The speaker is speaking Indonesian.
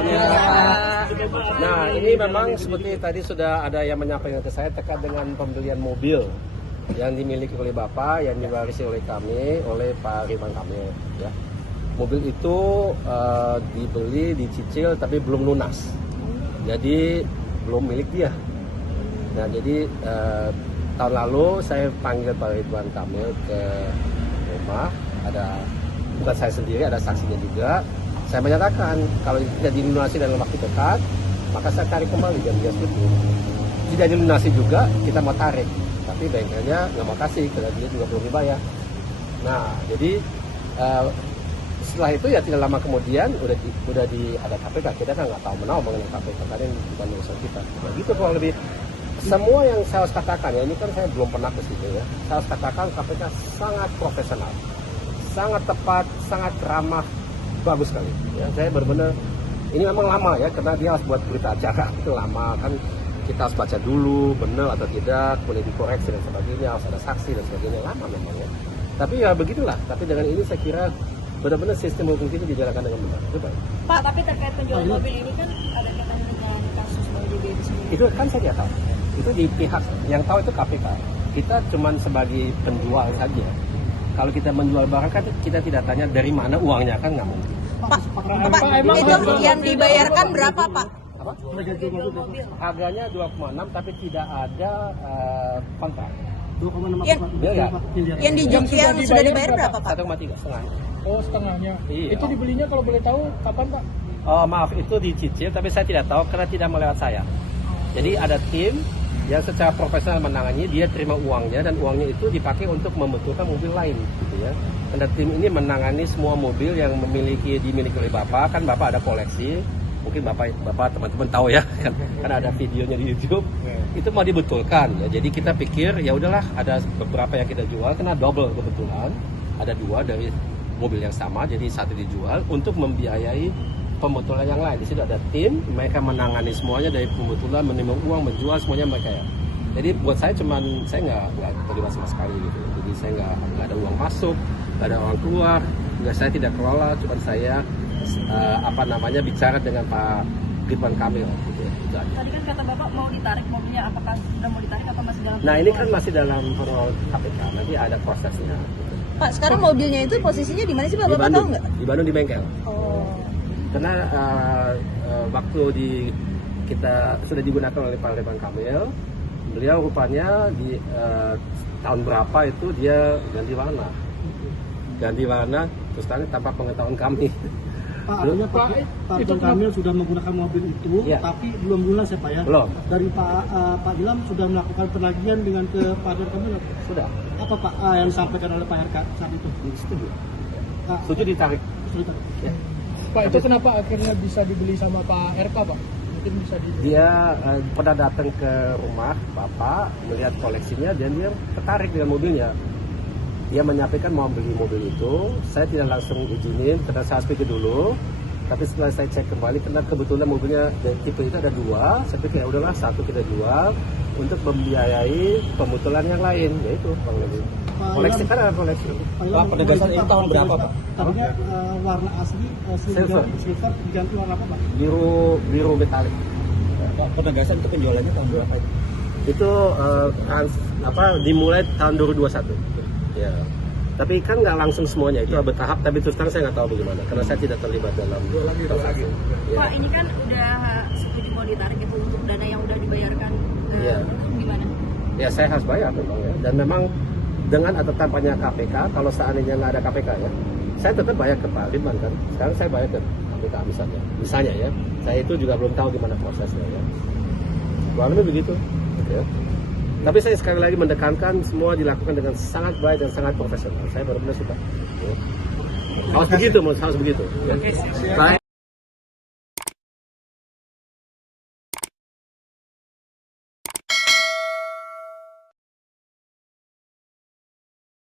semuanya. Nah, ini memang seperti tadi sudah ada yang menyampaikan ke saya terkait dengan pembelian mobil yang dimiliki oleh Bapak, yang diwarisi oleh kami, oleh Pak Ridwan Kamil. Ya. Mobil itu dibeli, dicicil, tapi belum lunas. Jadi belum milik dia. Nah, jadi tahun lalu saya panggil Pak Ridwan Kamil ke rumah, bukan saya sendiri, ada saksinya juga. Saya menyatakan kalau tidak dilunasi dalam waktu dekat, maka saya tarik kembali dan dia setuju. Tidak dilunasi juga, kita mau tarik, tapi bengkelnya nggak mau kasih, karena dia juga belum dibayar. Nah, jadi setelah itu ya tidak lama kemudian udah ada KPK. Kita kan nggak tahu menau mengenai KPK, karena ini bukan urusan kita. Nah, gitu kurang lebih. Semua yang saya harus katakan ya, ini kan saya belum pernah ke situ ya. Saya harus katakan KPK sangat profesional, sangat tepat, sangat ramah, bagus sekali. Ya, saya benar-benar ini memang lama ya, karena dia harus buat berita acara itu lama kan. Kita harus baca dulu benar atau tidak, boleh dikoreksi dan sebagainya, harus ada saksi dan sebagainya, lama memang ya. Tapi ya begitulah. Tapi dengan ini saya kira benar-benar sistem hukum kita dijalankan dengan benar. Itu baik. Pak, tapi terkait penjualan mobil ini kan ada kaitannya dengan kasus Bang JB itu sendiri. Itu kan saya tidak tahu. Itu di pihak yang tahu itu KPK. Kita cuma sebagai penjual saja. Kalau kita menjual barang kan kita tidak tanya dari mana uangnya, kan nggak mungkin. Pak, itu yang dibayarkan berapa, Pak? Apa? Harganya 2,6 tapi tidak ada kontrak. 2,6 yang sudah dibayar berapa, Pak? 1,3 setengah. Oh, setengahnya. Iya. Itu dibelinya kalau boleh tahu kapan, Pak? Oh, maaf, itu dicicil tapi saya tidak tahu karena tidak melewat saya. Jadi ada tim yang secara profesional menangani, dia terima uangnya dan uangnya itu dipakai untuk membetulkan mobil lain, gitu ya. Dan tim ini menangani semua mobil yang dimiliki oleh Bapak, kan Bapak ada koleksi, mungkin Bapak teman-teman tahu ya, kan ada videonya di YouTube, itu mau dibetulkan ya. Jadi kita pikir ya udahlah, ada beberapa yang kita jual, kena double kebetulan, ada 2 dari mobil yang sama, jadi satu dijual untuk membiayai pembetulan yang lain. Di situ ada tim, mereka menangani semuanya dari pembetulan, menerima uang, menjual semuanya mereka ya. Jadi buat saya saya nggak terlibat sama sekali gitu. Jadi saya nggak ada uang masuk, nggak ada uang keluar, saya tidak kelola, cuma saya bicara dengan Pak Ridwan Kamil gitu. Tadi kan kata Bapak mau ditarik mobilnya, apakah sudah mau ditarik atau masih dalam? Nah ini kan masih dalam proses KPK, nanti ada prosesnya. Gitu. Pak, sekarang mobilnya itu posisinya di mana sih, Pak? Bapak tahu nggak? Di Bandung, di bengkel. Oh. Karena waktu kita sudah digunakan oleh Pak Ridwan Kamil, beliau rupanya di tahun berapa itu dia ganti warna terus tanpa pengetahuan kami. Pak, artinya Pak Ridwan Kamil sudah menggunakan mobil itu, ya, tapi belum lunas ya Pak ya? Belum. Dari Pak Ilham sudah melakukan penagihan dengan ke Pak Ridwan Kamil? Sudah. Apa Pak yang disampaikan oleh Pak RK saat itu? Setuju. Setuju ditarik. Ya. Pak, itu kenapa akhirnya bisa dibeli sama Pak RK, Pak? Mungkin bisa Dia pernah datang ke rumah Bapak, melihat koleksinya, dan dia tertarik dengan mobilnya. Dia menyampaikan mau beli mobil itu, saya tidak langsung izinin, karena saya pikir dulu. Tapi setelah saya cek kembali, karena kebetulan mobilnya tipe itu ada 2, saya pikir ya udahlah, satu kita jual untuk membiayai pembetulan yang lain, yaitu Bang Legi. Koleksi kan ada koleksi. Pak, penegasan ini tahun berapa Pak? Tadinya warna asli silver diganti warna apa Pak? Biru metalik. Pak, penegasan itu penjualannya tahun berapa itu? Itu dimulai tahun 2021. Ya. Tapi kan nggak langsung semuanya, itu bertahap, tapi terus terang saya nggak tahu bagaimana, karena saya tidak terlibat dalam lagi. Ya. Pak, ini kan udah setuju mau ditarik itu untuk dana yang udah dibayarkan, ya. Gimana? Ya saya harus bayar memang ya, dan memang dengan atau tanpanya KPK, kalau seandainya nggak ada KPK ya, saya tetap bayar ke Pak Ridwan kan, sekarang saya bayar ke KPK misalnya ya, saya itu juga belum tahu gimana prosesnya ya, kurang lebih begitu. Ya. Tapi saya sekali lagi mendekankan semua dilakukan dengan sangat baik dan sangat profesional. Saya benar-benar suka. Ya. Harus begitu. Ya.